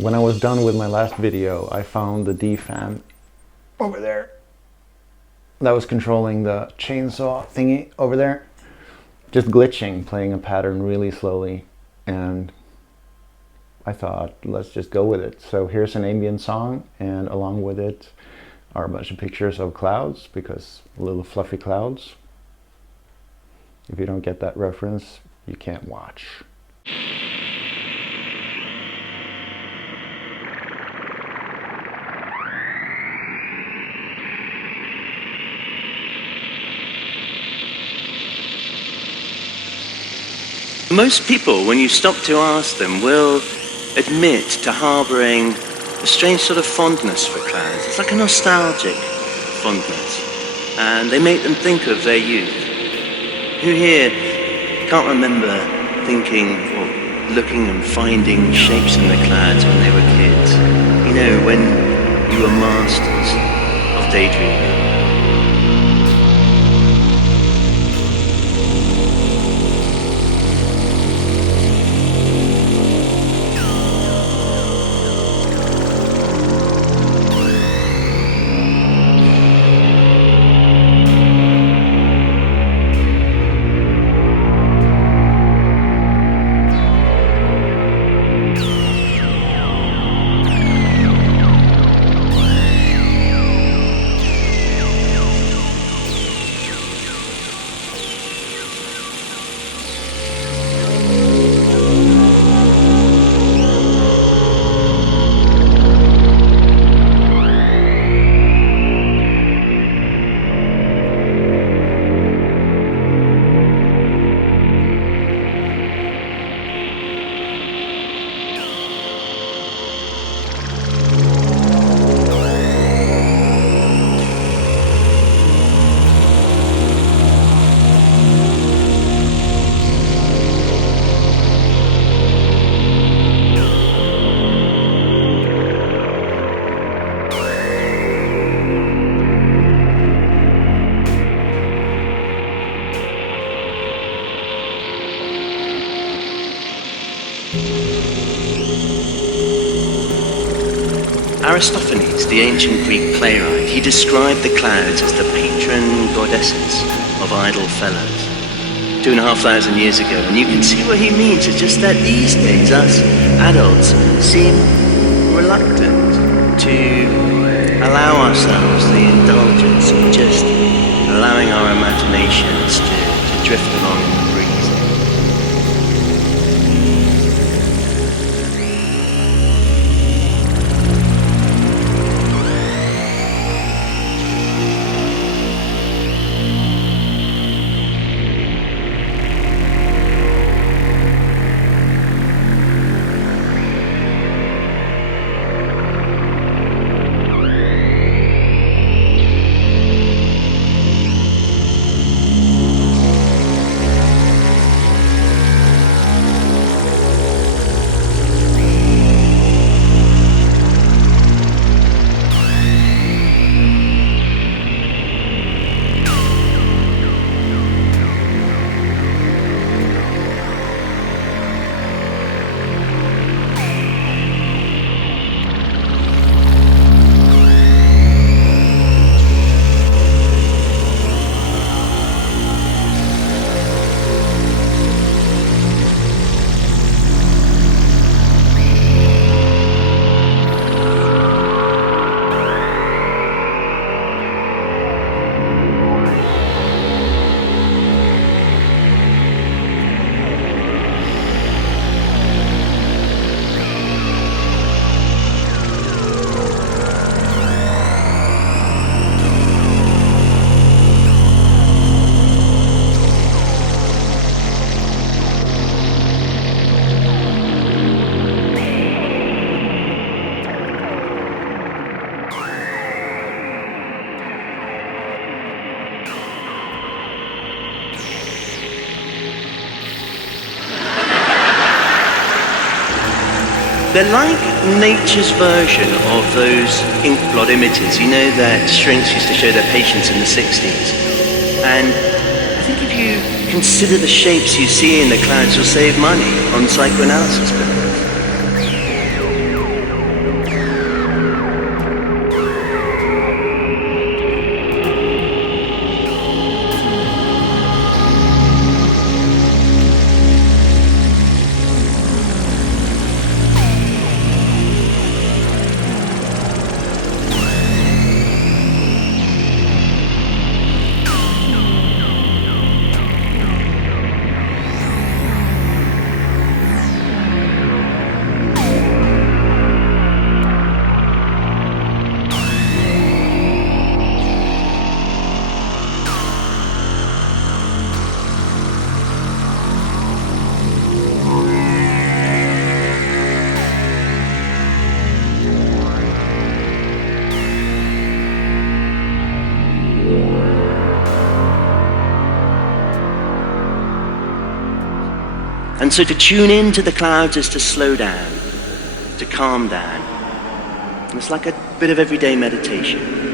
When I was done with my last video, I found the D fan over there that was controlling the chainsaw thingy over there, just glitching, playing a pattern really slowly, and I thought, let's just go with it. So here's an ambient song, and along with it are a bunch of pictures of clouds, because little fluffy clouds. If you don't get that reference, you can't watch. Most people, when you stop to ask them, will admit to harbouring a strange sort of fondness for clouds. It's like a nostalgic fondness. And they make them think of their youth. Who here can't remember thinking or looking and finding shapes in the clouds when they were kids? You know, when you were masters of daydreaming. Aristophanes, the ancient Greek playwright, he described the clouds as the patron goddesses of idle fellows 2,500 years ago. And you can see what he means. It's just that these days, us adults seem reluctant to allow ourselves the indulgence of just allowing our imaginations to drift along in the breeze. They're like nature's version of those ink blot images, you know, that shrinks used to show their patients in the 60s. And I think if you consider the shapes you see in the clouds, you'll save money on psychoanalysis bills. And so to tune into the clouds is to slow down, to calm down. And it's like a bit of everyday meditation.